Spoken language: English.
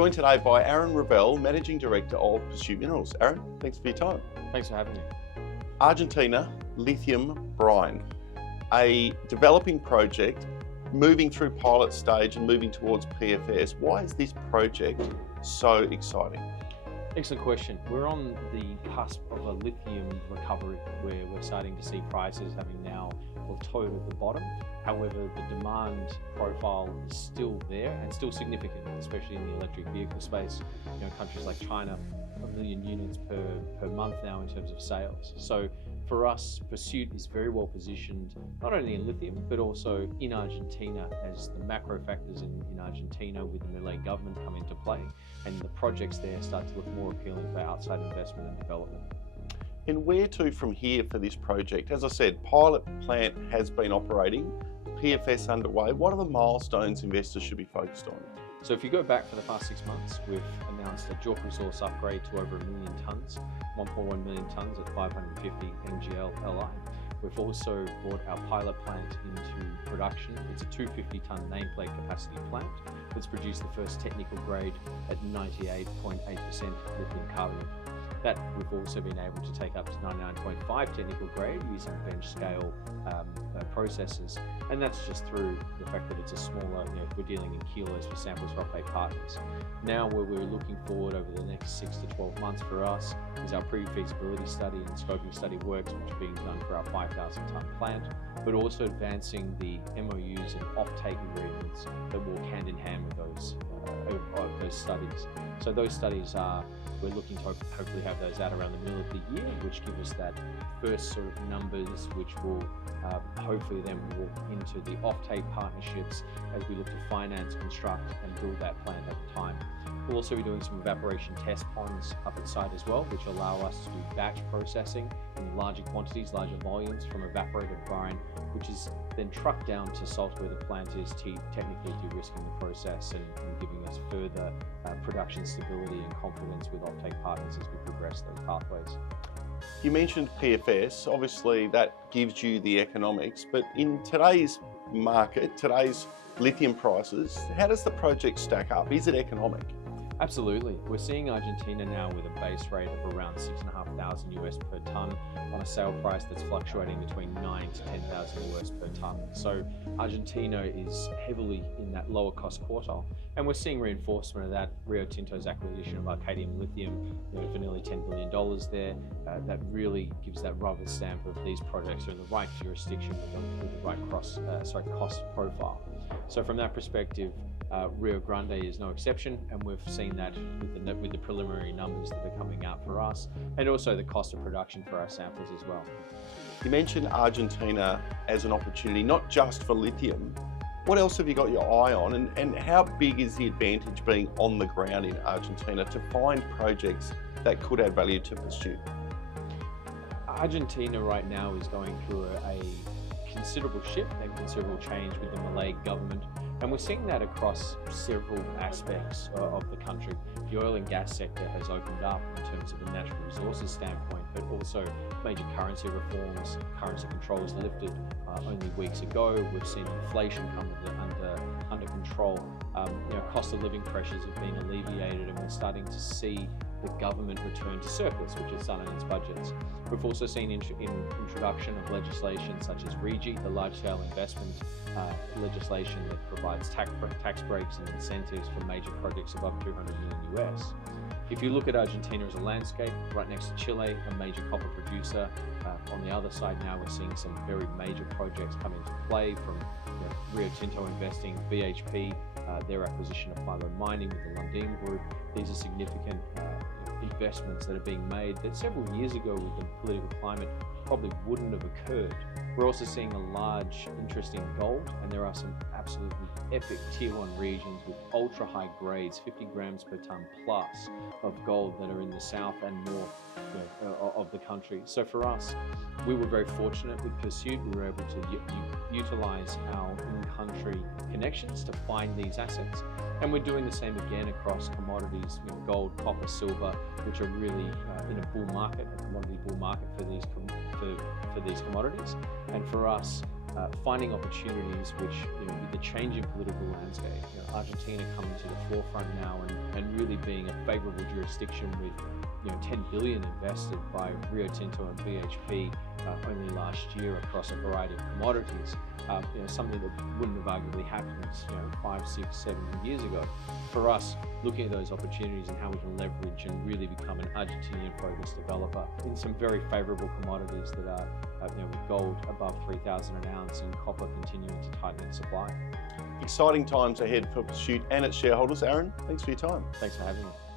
joined today by Aaron Revelle, Managing Director of Pursuit Minerals. Aaron, thanks for your time. Thanks for having me. Argentina lithium brine, a developing project moving through pilot stage and moving towards PFS. Why is this project so exciting? Excellent question. We're on the cusp of a lithium recovery where we're starting to see prices having now plateaued at the bottom. However, the demand profile is still there and still significant, especially in the electric vehicle space. You know, countries like China, 1 million units per month now in terms of sales. So for us, Pursuit is very well positioned, not only in lithium, but also in Argentina as the macro factors in Argentina with the Milei government come into play and the projects there start to look more appealing for outside investment and development. And where to from here for this project? As I said, pilot plant has been operating, PFS underway. What are the milestones investors should be focused on? So if you go back for the past 6 months, we've announced a JORC resource upgrade to over 1 million tonnes, 1.1 million tonnes at 550 NGL Li. We've also brought our pilot plant into production. It's a 250 tonne nameplate capacity plant that's produced the first technical grade at 98.8% lithium carbonate. That we've also been able to take up to 99.5 technical grade using bench scale processes, and that's just through the fact that it's a smaller, we're dealing in kilos for samples for offtake partners. Now where we're looking forward over the next 6 to 12 months for us is our pre-feasibility study and scoping study works which are being done for our 5,000 tonne plant, but also advancing the MOUs and offtake agreements that walk hand in hand with those studies. So those studies we're looking to hopefully have those out around the middle of the year, which give us that first sort of numbers, which will hopefully then walk into the offtake partnerships as we look to finance, construct and build that plant over time. We'll also be doing some evaporation test ponds up at site as well, which allow us to do batch processing in larger quantities, larger volumes from evaporated brine, which is then trucked down to salt where the plant is, technically de-risking the process and giving us further production stability and confidence with offtake partners as we progress those pathways. You mentioned PFS, obviously that gives you the economics, but in today's market, today's lithium prices, how does the project stack up? Is it economic? Absolutely. We're seeing Argentina now with a base rate of around $6,500 US per tonne on a sale price that's fluctuating between 9 to 10,000 US per tonne. So Argentina is heavily in that lower cost quartile, and we're seeing reinforcement of that. Rio Tinto's acquisition of Arcadium Lithium for nearly $10 billion there. That really gives that rubber stamp of these projects are in the right jurisdiction with the right cost profile. So from that perspective, Rio Grande is no exception, and we've seen that with the preliminary numbers that are coming out for us, and also the cost of production for our samples as well. You mentioned Argentina as an opportunity, not just for lithium. What else have you got your eye on, and how big is the advantage being on the ground in Argentina to find projects that could add value to Pursuit? Argentina right now is going through a considerable shift and considerable change with the Milei government. And we're seeing that across several aspects of the country. The oil and gas sector has opened up in terms of a natural resources standpoint, but also major currency reforms, currency controls lifted only weeks ago. We've seen inflation come under control. Cost of living pressures have been alleviated, and we're starting to see the government return to surplus, which is done in its budgets. We've also seen introduction of legislation such as REGI, the large-scale investment legislation that provides tax breaks and incentives for major projects above 200 million US. If you look at Argentina as a landscape, right next to Chile, a major copper producer. On the other side now, we're seeing some very major projects come into play from Rio Tinto investing, BHP, their acquisition of Philo Mining with the Lundin Group. These are significant investments that are being made that several years ago with the political climate probably wouldn't have occurred. We're also seeing a large interest in gold, and there are some absolutely epic tier 1 regions with ultra high grades, 50 grams per tonne plus of gold that are in the south and north of the country. So for us, we were very fortunate with Pursuit. We were able to utilize our in-country connections to find these assets, and we're doing the same again across commodities, gold, copper, silver, which are really in a bull market, a commodity bull market for these commodities. And for us, finding opportunities which, with the changing political landscape, Argentina coming to the forefront now and really being a favourable jurisdiction with 10 billion invested by Rio Tinto and BHP only last year across a variety of commodities. Something that wouldn't have arguably happened 5, 6, 7 years ago. For us, looking at those opportunities and how we can leverage and really become an Argentinian-focused developer in some very favourable commodities that are, with gold above 3,000 an ounce and copper continuing to tighten its supply. Exciting times ahead for Pursuit and its shareholders. Aaron, thanks for your time. Thanks for having me.